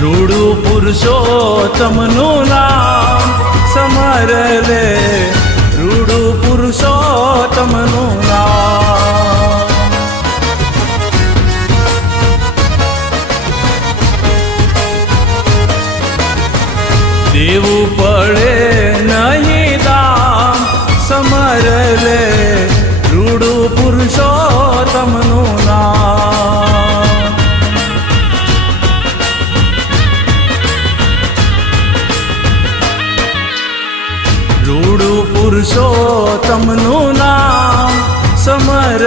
રૂડુ પુરુષોત્તમનું નામ સમર લે, રૂડુ પુરુષોત્તમનું નામ. દેવું પડે નહીં દામ સમર લે, રૂડુ પુરુષોત્તમનું નામ. રૂડુ પુરુષોત્તમનું નામ સમર